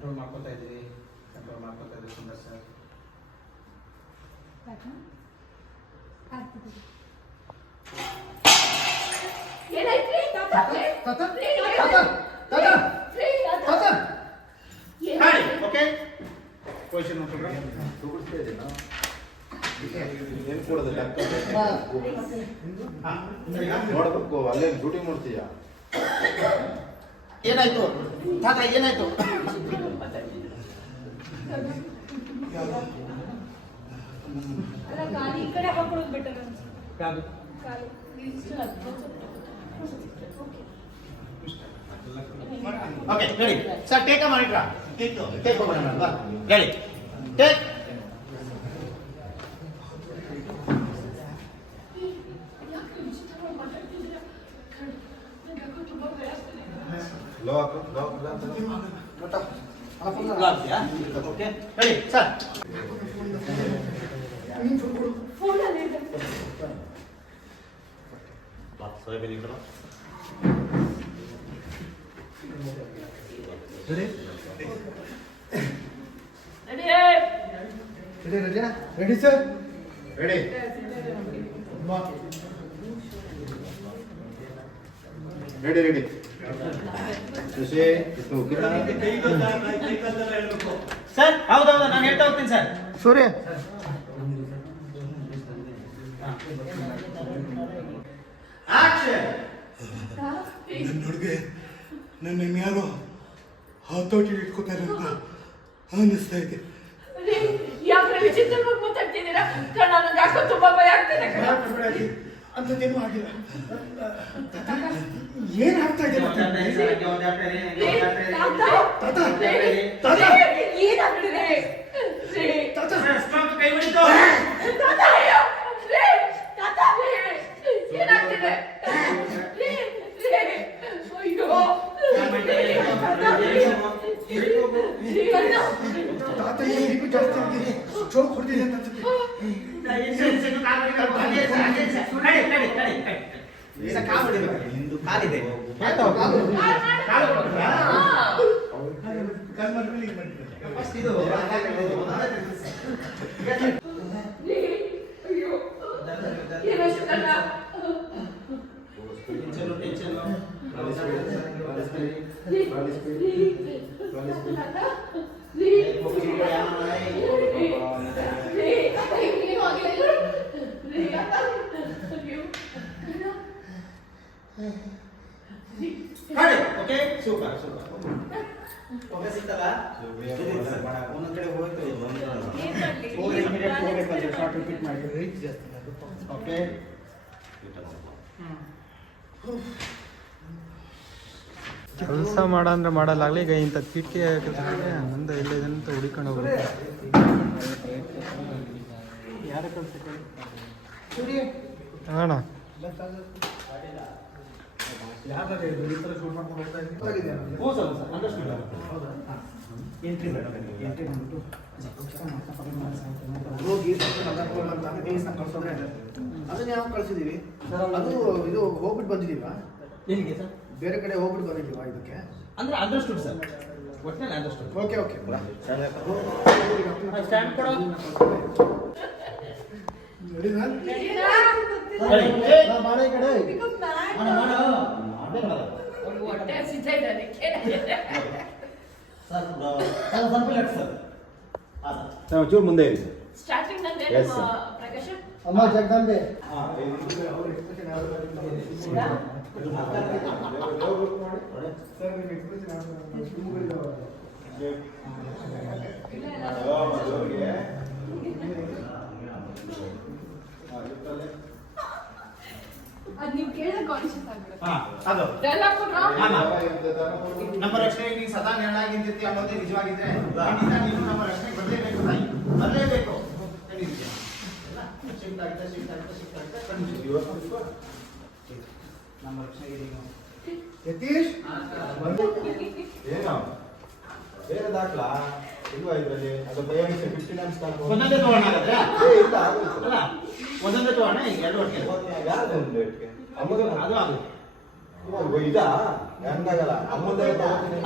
Control ಮಾಡ್ಕೊತಾ ಇದ್ದೀವಿ Sundar sir. Okay position ನೋಡ್ಬೇಕು ಅಲ್ಲೇ ಡ್ಯೂಟಿ ಮಾಡ್ತೀಯ. ಏನಾಯ್ತು ತಾತ ಏನಾಯ್ತು? ಈ ಕಡೆ ಹಾಕೊಳ್ಳೋದು better okay ready sir. Take a monitor. Take over ಅಲ್ವಾ? Ready take. ಲೋ okay ready sir. Ready sir. Ready ready ready. Sir ಹೌದೌದು ನಾನು ಹೇಳ್ತಾ ಹೋಗ್ತೀನಿ ಸರ್. ಸೂರ್ಯ ಆಕ್ಷನ್. ನನ್ನ ಹುಡುಗೆ ನನ್ನ ಯಾರೋ ಹತೋಟಿ ಇಟ್ಕೋತಾರೆ ಅಂತ ಅನ್ನಿಸ್ತಾ ಇದೆ. ಯಾಕೆ ವಿಚಿತ್ರವಾಗಿ ಮಾತಾಡ್ತಿದ್ದೀರಾ? ನನಗೆ ಯಾಕೋ ತುಂಬಾ ಭಯ ಆಗ್ತಿದೆ. ಅಂಥದ್ದೇನೂ ಆಗಿಲ್ಲ. ಏನ್ ಆಗ್ತಾ ಇದೆ? ಏನಾಗ್ತಿದೆ? ಕೈ ಮುಗಿತು. ಏನಾಗ್ತಿದೆ? ಅಯ್ಯೋ ತಾತ ಏನು ಜಾಸ್ತಿ ಆಗಿದೆ. ಚೋಕ್ ಹೊಡೆದಿದೆ ಅಂತ ಅನ್ಸುತ್ತೆ. ಕಾಲಿದೆ ಓಕೆ ಸೂಪರ್ ಸೂಪರ್. ಓಕೆ ಸಿಗ್ತಲ್ಲ ಒಂದೊಂದ್ ಕಡೆ ಹೋಯ್ತು. ಶಾರ್ಟ್ ರಿಪೀಟ್ ಮಾಡಿ. ಓಕೆ ಕೆಲಸ ಮಾಡಂದ್ರೆ ಮಾಡಲಾಗ್ಲಿ. ಈಗ ಇಂಥ ಕಿಟಕಿ ಮುಂದೆ ಇಲ್ಲ ಇದಂತ ಹುಡುಕೊಂಡು ಹೋಗ್ಬೇಕು. ಯಾರ ಕಳ್ಸ ಅಣ್ಣ ಹೋಗಿ ಅದನ್ನ ಯಾವ ಕಳ್ಸಿದೀವಿ? ಅದು ಇದು ಹೋಗ್ಬಿಟ್ಟು ಬಂದಿದೀವಾ? ಎಲ್ಲಿಗೆ ಸರ್? ಬೇರೆ ಕಡೆ ಹೋಗ್ಬಿಟ್ಟು ಬಂದಿದೀವಾ ಇದಕ್ಕೆ? ಅಂದ್ರೆ ಅಂಡರ್ಸ್ಟುಡ್ ಸರ್. ಒಟ್ಟಿನಲ್ಲಿ ಅಂಡರ್ಸ್ಟುಡ್. ಓಕೆ ಓಕೆ ಸ್ಟ್ಯಾಂಡ್ ಕೊಡು. ಚೂರು ಮುಂದೆ ಇರಿ. ಸ್ಟಾರ್ಟಿಂಗ್ ನಂಗೆ ಪ್ರಕಾಶ ಅಮ್ಮ ಜಗದಂಬೆ. ಅದು ನೀವು ಕೇಳಿದ್ರೆ ಕಾನ್ಶಿಯಸ್ ಆಗ್ಬಿಡುತ್ತೆ. ಅದು ಡೈಲಾಗ್ ಕೊಡ್ರಾ? ನಮ್ಮ ರಕ್ಷಣೆಗೆ ನೀನು ಸದಾ ನೆರಳಾಗಿರ್ತಿ ಅನ್ನೋದೇ ನಿಜವಾಗಿದ್ರೆ ಖಂಡಿತ ನೀನು ನಮ್ಮ ರಕ್ಷಣೆಗೆ ಬರಲೇಬೇಕು. ತಾಯಿ ಬರಲೇಬೇಕು. ಶಿಫ್ಟ್ ಆಗ್ತಾ ಖಂಡಿತ ನಮ್ಮ ರಕ್ಷಣೆಗೆ ನೀನು ಯತೀಶ್ ಏನೋ ಬೇರೆ ದಾಖಲಾ ಇಲ್ವಾ ಇದರಲ್ಲಿ? ಅದು ಬಯೋಡಿಸ್ 15 ಅಂತ ಒಂದೊಂದೇ ತಗೋಣ ಹಾಗಾದ್ರೆ. ಇಲ್ಲ ಆಗುದಿಲ್ಲ. ಒಂದೊಂದೇ ತಗೋಣ. ಈಗ ಎರಡು ಒಟ್ಟಿಗೆ ಯಾವ್ದು ಒಂದು ರೇಟ್ಗೆ? ಅದು ಆಗುತ್ತೆ. ಇದಾ ಹೆಂಗಾಗಲ್ಲ ಅಮ್ಮಂದೇ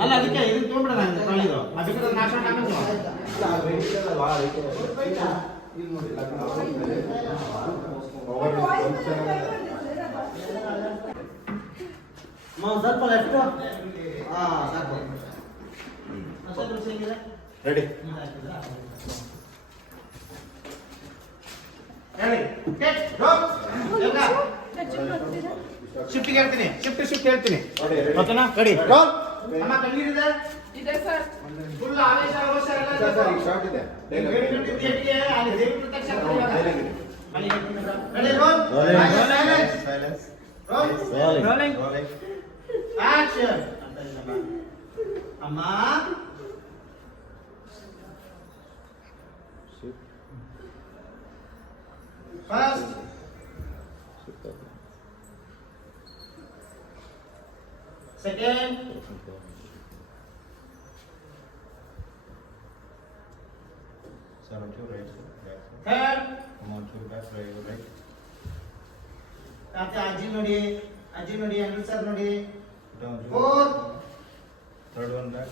ಅಲ್ಲ ಅದಕ್ಕೆ ಇದನ್ನ ತೊಗೊಂಡ್ಬಿಡೋಣ ತಗೊಳ್ಳಿದ್ರು ಅದಕ್ಕೆ ನಾಶ ಹಾಕೋದು ಇಲ್ಲಿ ನೋಡಿ ಸ್ವಲ್ಪ ಲೆಫ್ಟ್ ಸಾಕು ರೆಡಿ ಹೇಳಿ ಶಿಫ್ಟಿಗೆ ಹೇಳ್ತೀನಿ ಶಿಫ್ಟ್ ಹೇಳ್ತೀನಿ ಓಕೆನಾ ರೆಡಿ ರೋಲ್ ಅಮ್ಮ ಕಣ್ಣೀರಿದೆ ಇದೆ ಸರ್ ಫುಲ್ ಆವೇಶ ರೋಷ ಎಲ್ಲ ಸರ್ ಈಗ ಶಾರ್ಟ್ ಇದೆ ಅಲ್ಲಿ ದೇವಿ ಪ್ರತ್ಯಕ್ಷ ready roll silence rolling action ಅಮ್ಮ first second Sir, on your right, back. Third Come on, to back, right. ಮತ್ತೆ ಅಜ್ಜಿ ನೋಡಿ ಅನಿಲ್ ಸರ್ ನೋಡಿ Down, fourth third one back,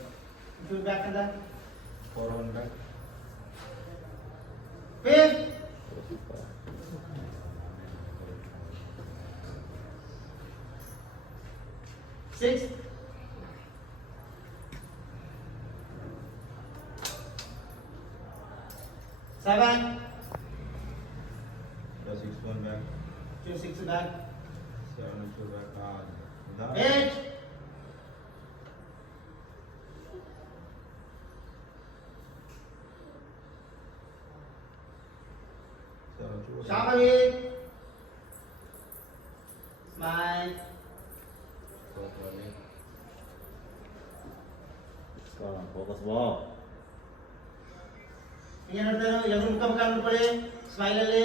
two back ಅಂದ fourth one back, fifth sixth seven the sixth one back, two six back 7 two back, the eight Shamavi smile ಏನ್ ಹೇಳ್ತಾರೆ ಎದುರು ಮುಖ ಮುಖ ನೋಡ್ಕೊಳ್ಳಿ ಸ್ಮೈಲ್ ಅಲ್ಲಿ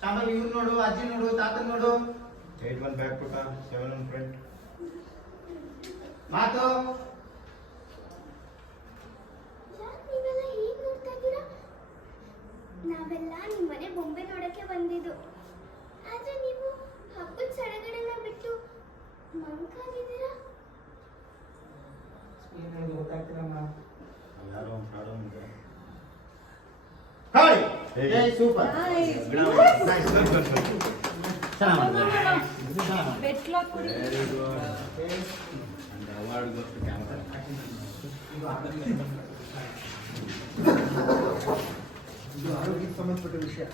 ಶಾಮವಿ ಇವ್ರು ನೋಡು ಅಜ್ಜಿ ನೋಡು ತಾತನ್ ನೋಡು 8 one back, put 7 on front. ಮಾತು ನೀವೆಲ್ಲ ಹೀಗೆ ನೋಡ್ತಾ ಇದ್ದೀರಾ? ನಾವೆಲ್ಲ ನಿಮ್ಮ ಮನೆ ಬೊಂಬೆ ನೋಡಕ್ಕೆ ಬಂದಿದ್ದು. ಆದ್ರೆ ನೀವು ಹಬ್ಬದ ಸಡಗಡೆಲ್ಲ ಬಿಟ್ಟು ಮಂಕಾಗಿದ್ದೀರಾ? ಏನಾದ್ರು ಗೊತ್ತಾಗ್ತಿಲ್ಲಮ್ಮ ಯಾರೋ ಒಂದು ಪ್ರಾಬ್ಲಮ್ ಇದೆ. ಹಾಯ್ ಹೇಗೆ? ಏ ಸೂಪರ್ Nice. ನೈಸ್ ಚೆನ್ನಾಗಿ ಮಾಡಿದ್ರಿ ಬೆಡ್ ಕ್ಲಾತ್ ಕೊಡಿ Very good. And the award goes to camera. ಇದು ಆರೋಗ್ಯಕ್ಕೆ ಸಂಬಂಧಪಟ್ಟ ವಿಷಯ